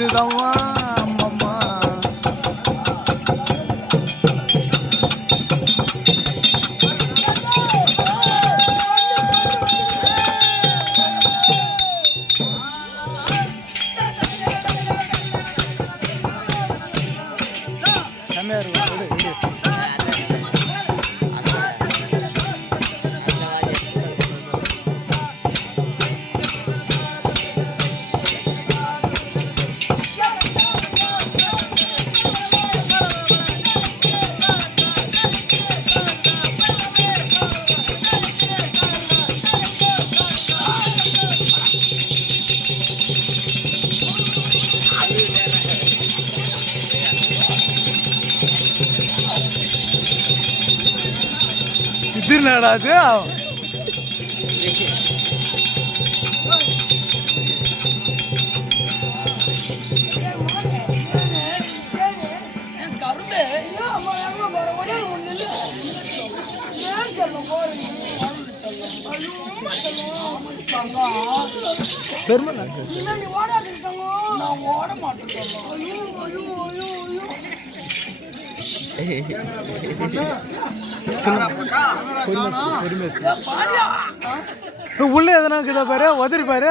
வச்சுதம்மா அம்மம்மா. செம்மையா இருக்கும். இது என்னடா அது? பெருமை நான் ஓட மாட்டேன். உள்ள எதனா இருக்குதா பாரு, உதறி பாரு.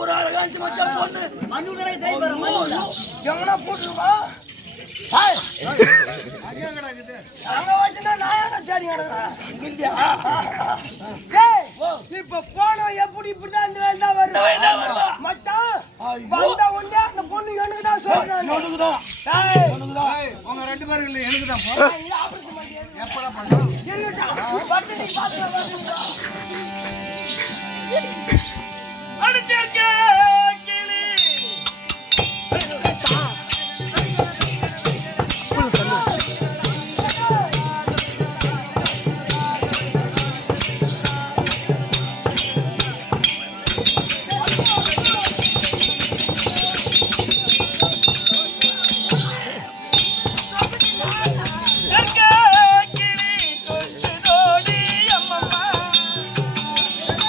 ஒரு அழகாச்சு மச்சான் பொண்ணு எங்கனா போட்டுருவா இப்ப போன எப்படி இப்படிதான் இந்த வேலை தான் வரும் மச்சான். வந்தா உடனே அந்த பொண்ணு எனக்கு தான் சொல்றேன். உங்க ரெண்டு பேருக்கு இல்லை, எனக்கு தான் எப்படா பண்ண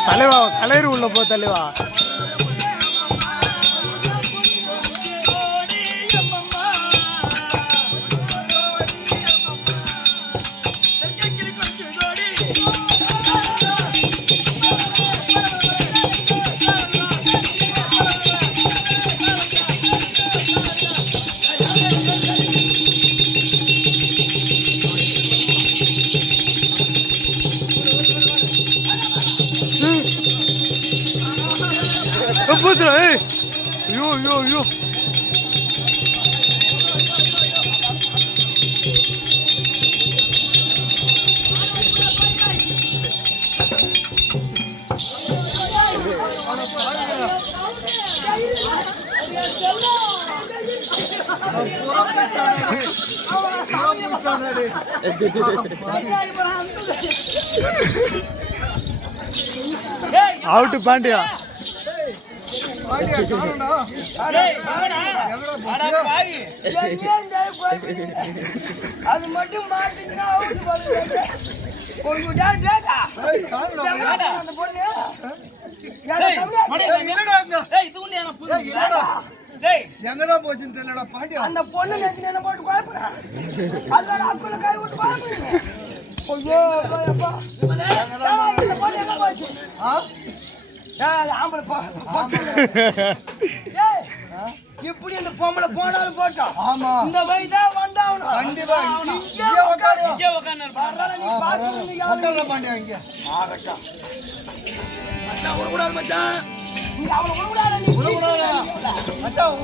தலைவா கலைறு உள்ள போ தலைவா. பூசுறா. ஐயோ ஐயோ ஐயோ. அவுட்டு பாண்டியா. அது மட்டும் மாட்டீங்கன்னா எங்கதான் போச்சுன்னு தெரியலடா பாண்டியா. அந்த பொண்ணு என்ன போட்டு குழப்பா அதோட அக்குள்ள கை விட்டு பாக்குறீங்க. ஐயோ அப்பா போச்சு. இப்படி இந்த பொம்பளை போனாலும் போட்டோம். ஆமா இந்த வயதான் வந்தாவணும் கண்டிப்பா. பாண்டியா இங்க விடக்கூடாது மச்சான். நீ அவளை விடக்கூடாது. நீ விடக்கூடாது மச்சான்.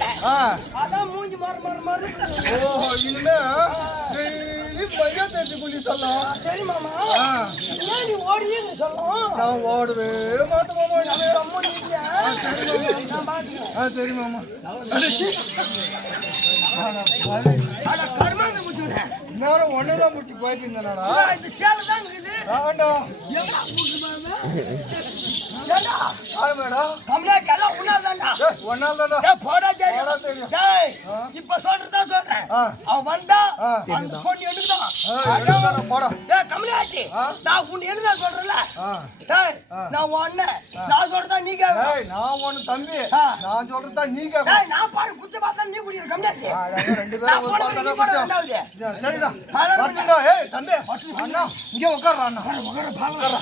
சாப்பிடல அதான் மூஞ்சி மாறு ஓஹோ இனிமே டெய்லி மையா தேய்ச்சி குளி சொல்லலாம். சரி மாமா ஏன் நீ ஓடியே சொல்லலாம் நான் ஓடவே மாட்டேன் மாமா. அம்மா நீங்க நான் பாத்துக்கிறேன். சரி மாமா. கர்மாங்க முடிச்சுனே நேரம் ஒன்னதான் முடிச்சு போய்க்கிருந்தேனாடா. இந்த சேலை தான் இருக்குது வேண்டாம் ஏடா கூட்டு மாமா ஏடா மேடம் கம்னாட்டி எல்லாம் உன்னாதான்டா ஒன்னால் தான்டா. டேய் போடா போடா தெரியும் தெரியும். டேய் இப்ப சொல்றதா சொல்றேன் அவன் வந்தா அந்த பொண்ணு எடுக்குதான் போடா. டேய் கம்னாட்டி நான் உன்னை என்ன சொல்றேன்ல டேய் நான் உன்ன நான் சொல்றதா நீ கேளு நான் ஒண்ணு தம்பி நான் சொல்றதா நீ கேட்க. டேய் நான் பாடு குச்ச பார்த்தா நீ குடிற கம்னாட்டி ரெண்டு பேரும் ஒரு பாட்டு தான் குடிச்சோம். சரிடா வந்துடா. ஏய் தம்பி அண்ணா இங்கே உட்கார்றா அண்ணா. உட்கார பாக்கறா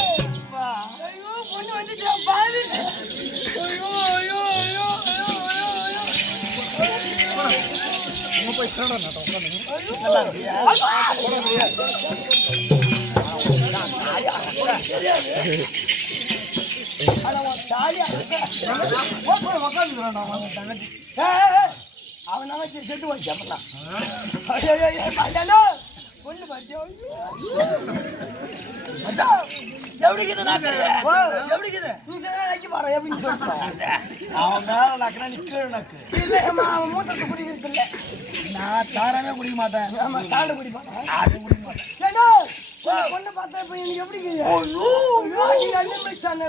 ஐயோ பொண்ணு வந்துச்சா பாவி ஐயோ ஐயோ ஐயோ ஐயோ இங்க போய் கேடா நான் உட்கார்ந்து. நல்லா இருக்கியா அவன் நினைச்சு செட்டு வச்சு அப்படின்னா பொண்ணு பாத்தியா எப்படிக்குது எப்படிக்குது நீ சரியா நக்கி பாரு எப்படின்னு சொல்லிட்டு அவன் மேல நக்கனா நீ கீழே நக்கு இல்லையம்மா அவன் மூத்தத்தை குடிக்கிறது இல்லை நான் தாராமே குடிக்க மாட்டேன் ஆமா சாண்டை குடிப்பான் அது குடிக்க மாட்டேன் பொண்ணை பார்த்தா இப்ப எனக்கு எப்படி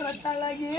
ரத்தாலாகி